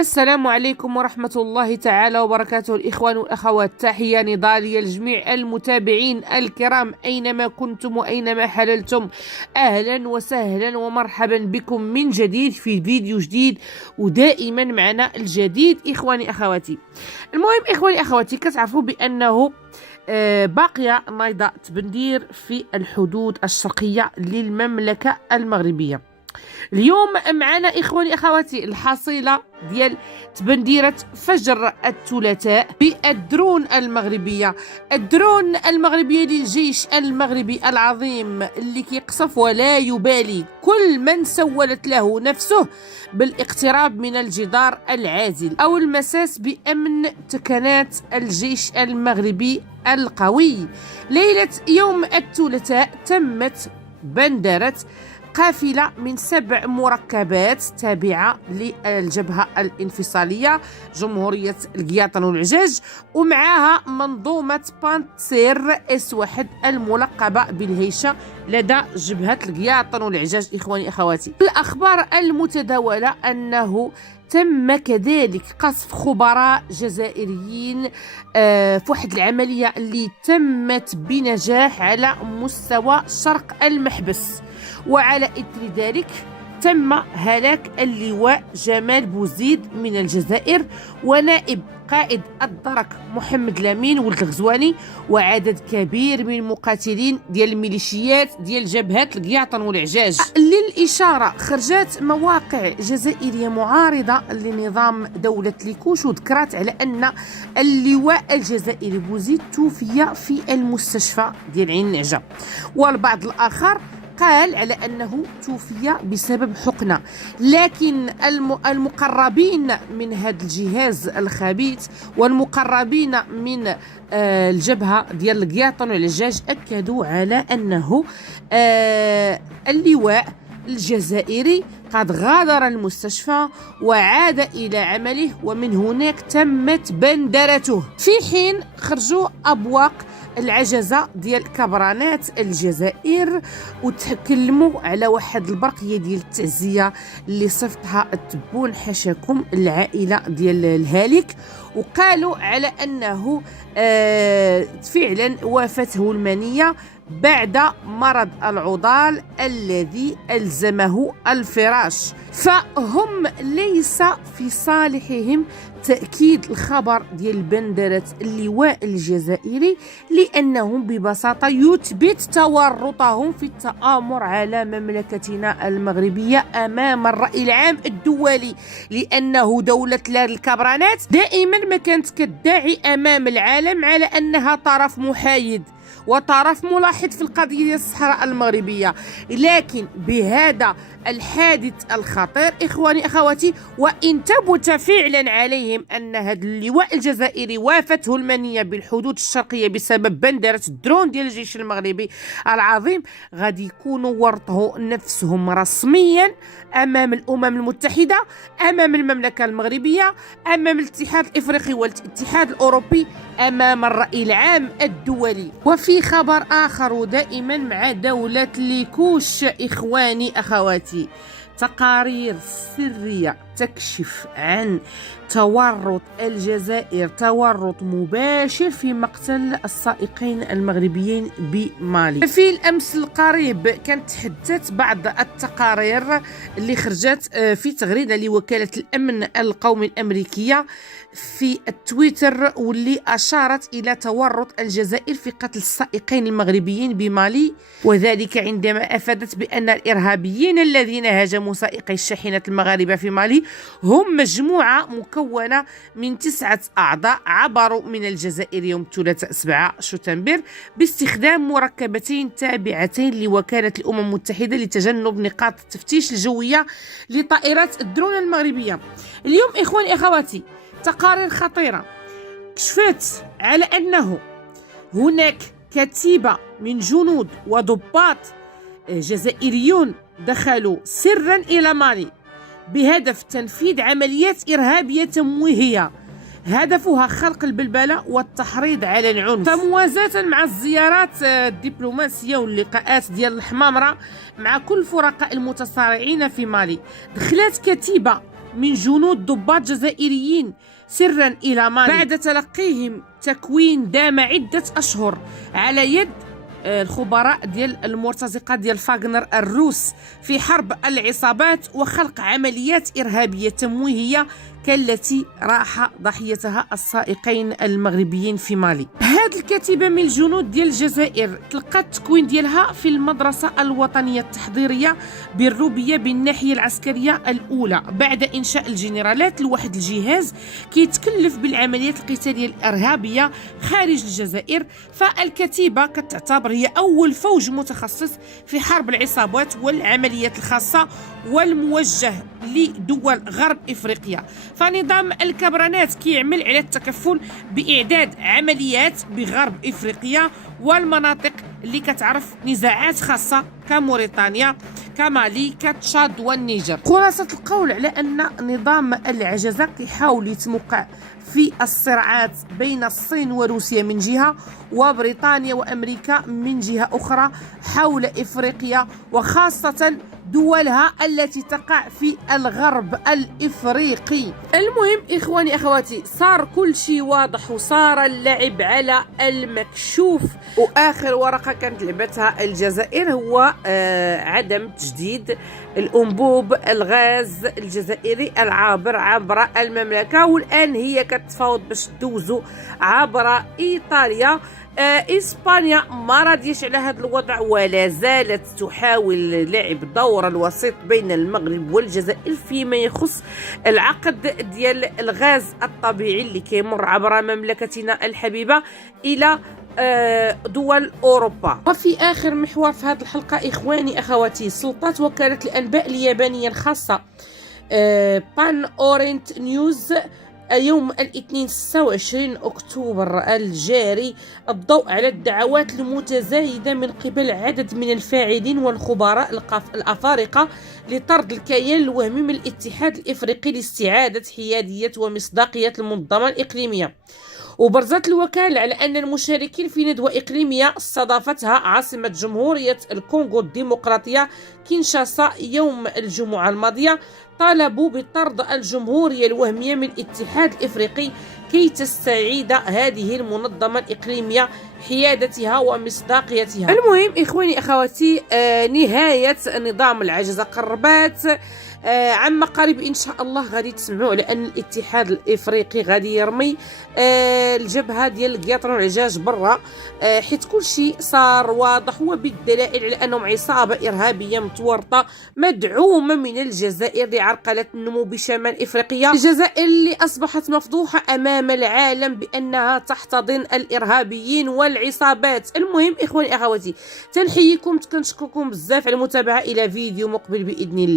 السلام عليكم ورحمة الله تعالى وبركاته. الإخوان والأخوات، تحية نضالية لجميع المتابعين الكرام أينما كنتم وأينما حللتم. أهلا وسهلا ومرحبا بكم من جديد في فيديو جديد، ودائما معنا الجديد إخواني أخواتي. المهم إخواني أخواتي، كتعرفوا بأنه باقية نيضة تبندير في الحدود الشرقية للمملكة المغربية. اليوم معنا إخواني أخواتي الحصيلة ديال تبنديرة فجر الثلاثاء بالدرون المغربية. الدرون المغربية للجيش المغربي العظيم اللي كيقصف ولا يبالي كل من سولت له نفسه بالاقتراب من الجدار العازل أو المساس بأمن تكنات الجيش المغربي القوي. ليلة يوم الثلاثاء تمت بندرة قافلة من 7 مركبات تابعة للجبهة الانفصالية جمهورية القياطن والعجاج، ومعها منظومة بانتسير S1 الملقبة بالهيشة لدى جبهة القياطن والعجاج. إخواني أخواتي، الأخبار المتداولة أنه تم كذلك قصف خبراء جزائريين في واحد العملية اللي تمت بنجاح على مستوى شرق المحبس، وعلى إثر ذلك تم هلاك اللواء جمال بوزيد من الجزائر ونائب قائد الدرك محمد لامين ولد الغزواني، وعدد كبير من المقاتلين ديال الميليشيات ديال جبهات القياطن والعجاج. للإشارة، خرجت مواقع جزائرية معارضة لنظام دولة ليكوش وذكرت على أن اللواء الجزائري بوزيد توفي في المستشفى ديال عين النعجة، والبعض الآخر قال على أنه توفي بسبب حقنة. لكن المقربين من هذا الجهاز الخبيث والمقربين من الجبهة ديال القياطن والعجاج أكدوا على أنه اللواء الجزائري قد غادر المستشفى وعاد إلى عمله، ومن هناك تمت بندرته. في حين خرجوا أبواق العجزة ديال كبرانات الجزائر وتكلموا على واحد البرقية ديال التعزية اللي صفتها التبون حاشاكم العائلة ديال الهالك، وقالوا على أنه فعلا وافته المنية بعد مرض العضال الذي ألزمه الفراش، فهم ليس في صالحهم تأكيد الخبر ديال بندرة اللواء الجزائري، لأنهم ببساطة يثبت تورطهم في التآمر على مملكتنا المغربية أمام الرأي العام الدولي، لأنه دولة الكبرانات دائما ما كانت كتدعي أمام العالم على أنها طرف محايد وطرف ملاحظ في القضية ديال الصحراء المغربية. لكن بهذا الحادث الخطير إخواني أخواتي، وإن ثبت فعلا عليهم أن هذا اللواء الجزائري وافته المنية بالحدود الشرقية بسبب بندرة الدرون ديال الجيش المغربي العظيم، غادي يكونوا ورطوا نفسهم رسميا أمام الأمم المتحدة، أمام المملكة المغربية، أمام الاتحاد الإفريقي والاتحاد الأوروبي، أمام الرأي العام الدولي. وفي خبر آخر دائما مع دولة ليكوش إخواني أخواتي، تقارير سرية تكشف عن تورط الجزائر، تورط مباشر في مقتل السائقين المغربيين بمالي. في الأمس القريب كانت تحدثت بعض التقارير اللي خرجت في تغريدة لوكالة الأمن القومي الأمريكية في التويتر، واللي أشارت إلى تورط الجزائر في قتل السائقين المغربيين بمالي، وذلك عندما أفادت بأن الإرهابيين الذين هاجموا سائقي الشاحنة المغاربة في مالي هم مجموعة مكونة من 9 أعضاء عبروا من الجزائر يوم الثلاثاء 7 شتنبر باستخدام مركبتين تابعتين لوكالة الأمم المتحدة لتجنب نقاط التفتيش الجوية لطائرات الدرون المغربية. اليوم إخواني أخواتي، تقارير خطيرة كشفت على أنه هناك كتيبة من جنود وضباط جزائريون دخلوا سرا إلى مالي بهدف تنفيذ عمليات إرهابية تمويهية هدفها خلق البلبلة والتحريض على العنف. فموازاة مع الزيارات الدبلوماسية واللقاءات ديال الحمامرة مع كل فرقاء المتصارعين في مالي، دخلت كتيبة من جنود ضباط جزائريين سرا إلى مالي بعد تلقيهم تكوين دام عدة أشهر على يد الخبراء ديال المرتزقة ديال فاغنر الروس في حرب العصابات وخلق عمليات إرهابية تمويهية كالتي راح ضحيتها السائقين المغربيين في مالي. هذه الكتيبة من الجنود ديال الجزائر تلقى التكوين ديالها في المدرسة الوطنية التحضيرية بالروبية بالناحية العسكرية الأولى بعد إنشاء الجنرالات لواحد الجهاز كيتكلف بالعمليات القتالية الإرهابية خارج الجزائر. فالكتيبة كتعتبر هي أول فوج متخصص في حرب العصابات والعمليات الخاصة والموجه لدول غرب إفريقيا. فنظام الكبرانات كيعمل على التكفل بإعداد عمليات بغرب إفريقيا والمناطق اللي كتعرف نزاعات خاصة كموريتانيا كمالي كتشاد والنيجر. خلاصة القول على أن نظام العجزة كيحاول يتموقع في الصراعات بين الصين وروسيا من جهة وبريطانيا وأمريكا من جهة أخرى حول إفريقيا وخاصة دولها التي تقع في الغرب الإفريقي. المهم إخواني أخواتي صار كل شيء واضح وصار اللعب على المكشوف. وآخر ورقة كانت لعبتها الجزائر هو عدم تجديد الأنبوب الغاز الجزائري العابر عبر المملكة، والآن هي كتفاوض باش تدوزو عبر إيطاليا. إسبانيا ما راضيش على هذا الوضع ولا زالت تحاول لعب دور الوسيط بين المغرب والجزائر فيما يخص العقد ديال الغاز الطبيعي اللي كيمر عبر مملكتنا الحبيبة إلى دول أوروبا. وفي آخر محور في هذه الحلقة إخواني أخواتي، سلطات وكالة الأنباء اليابانية الخاصة بان أورينت نيوز يوم الاثنين 26 أكتوبر الجاري الضوء على الدعوات المتزايدة من قبل عدد من الفاعلين والخبراء الأفارقة لطرد الكيان الوهمي من الاتحاد الإفريقي لاستعادة حيادية ومصداقية المنظمة الإقليمية. وبرزت الوكالة على أن المشاركين في ندوة إقليمية استضافتها عاصمة جمهورية الكونغو الديمقراطية كينشاسا يوم الجمعة الماضية طالبوا بطرد الجمهورية الوهمية من الاتحاد الإفريقي كي تستعيد هذه المنظمة الإقليمية حيادتها ومصداقيتها. المهم إخواني أخواتي نهاية نظام العجزة قربات. عما قريب ان شاء الله غادي تسمعوا على ان الاتحاد الافريقي غادي يرمي الجبهه ديال القياطرون والعجاج برا، حيت كل شيء صار واضح وبالدلائل على انهم عصابه ارهابيه متورطه مدعومه من الجزائر لعرقله النمو بشمال افريقيا. الجزائر اللي اصبحت مفضوحه امام العالم بانها تحتضن الارهابيين والعصابات. المهم اخواني اخواتي تنحييكم كنشكركم بزاف على المتابعه، الى فيديو مقبل باذن الله.